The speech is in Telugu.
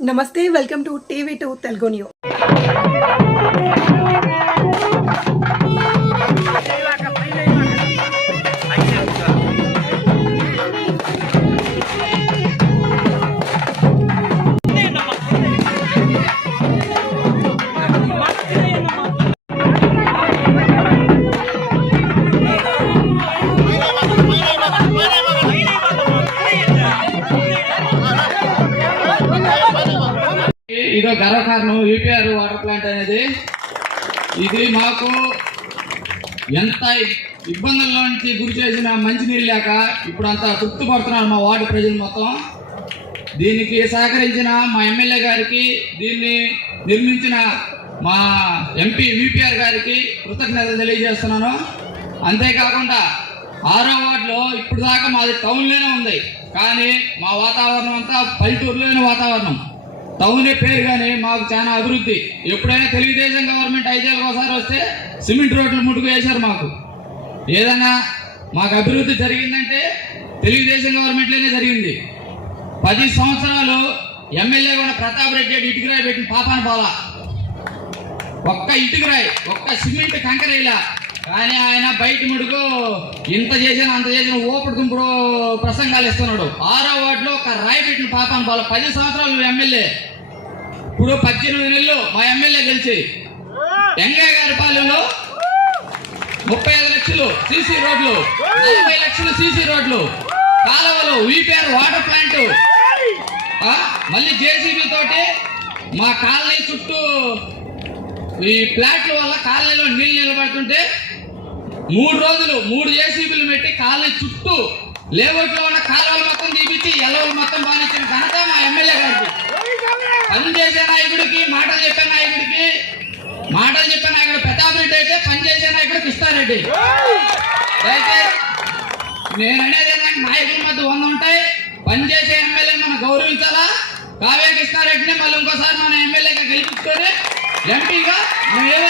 నమస్తే, వెల్కమ్ టు టీవీ2 తెలుగు న్యూస్. ఇదో గర్వకారణం యూపీఆర్ వాటర్ ప్లాంట్ అనేది. ఇది మాకు ఎంత ఇబ్బందుల్లో నుంచి గురి చేసిన మంచినీళ్ళు లేక ఇప్పుడు అంతా తృప్తి పడుతున్నారు మా వార్డు ప్రజలు మొత్తం. దీనికి సహకరించిన మా ఎమ్మెల్యే గారికి, దీన్ని నిర్మించిన మా ఎంపీ యూపీఆర్ గారికి కృతజ్ఞతలు తెలియజేస్తున్నాను. అంతేకాకుండా 6వ వార్డులో ఇప్పుడు దాకా మాది టౌన్లోనే ఉంది, కానీ మా వాతావరణం అంతా పల్లెటూరులోని వాతావరణం. టౌన్ పేరు కానీ మాకు చాలా అభివృద్ధి. ఎప్పుడైనా తెలుగుదేశం గవర్నమెంట్ 5 ఏళ్ళకి ఒకసారి వస్తే సిమెంట్ రోడ్లు ముట్టుకు వేశారు. మాకు ఏదైనా మాకు అభివృద్ధి జరిగిందంటే తెలుగుదేశం గవర్నమెంట్లోనే జరిగింది. 10 సంవత్సరాలు ఎమ్మెల్యే కూడా ప్రతాప్ రెడ్డి ఇటుకరాయి పెట్టిన పాపాన పోలా, ఒక్క ఇటుకరాయి, ఒక్క సిమెంట్ కంకరేలా. కానీ ఆయన బయట ముడుకు ఇంత చేసినా అంత చేసిన ఓపుడు దుంపుడు ప్రసంగాలు ఇస్తున్నాడు. 6వ వార్డులో ఒక రాయి పెట్టిన పాపాన పోలా. 10 సంవత్సరాలు ఎమ్మెల్యే, ఇప్పుడు 18 నెలలు మా ఎమ్మెల్యే గెలిచి వెంగయ్య గారి పాలెంలో 35 లక్షలు సీసీ రోడ్లు, 40 లక్షలు సీసీ రోడ్లు, కాలువలు, యూపీఆర్ వాటర్ ప్లాంట్, మళ్ళీ జేసీబీ తోటి మా కాలనీ చుట్టూ ఈ ప్లాట్ల వల్ల కాలనీలో నీళ్ళు నిలబడుతుంటే 3 రోజులు 3 జేసీబీలు పెట్టి కాలనీ చుట్టూ లేఅవుట్లో ఉన్న కాలువలు మొత్తం తీపిచ్చి ఎలవలు మొత్తం బానిచ్చిన ఘనత మా ఎమ్మెల్యే గారికి. పనిచేసే నాయకుడికి, మాటలు చెప్పే నాయకుడికి, మాటలు చెప్పే నాయకుడు ప్రతాప్ రెడ్డి అయితే పనిచేసే నాయకుడు కృష్ణారెడ్డి. అయితే నేను అనేది ఏంటంటే నాయకుల మధ్య 100 ఉంటాయి. పనిచేసే ఎమ్మెల్యే మనం గౌరవించాలా. కావ్య కృష్ణారెడ్డిని మళ్ళీ ఇంకోసారి మన ఎమ్మెల్యేగా గెలిపించుకొని ఎంపీగా మనం ఏదో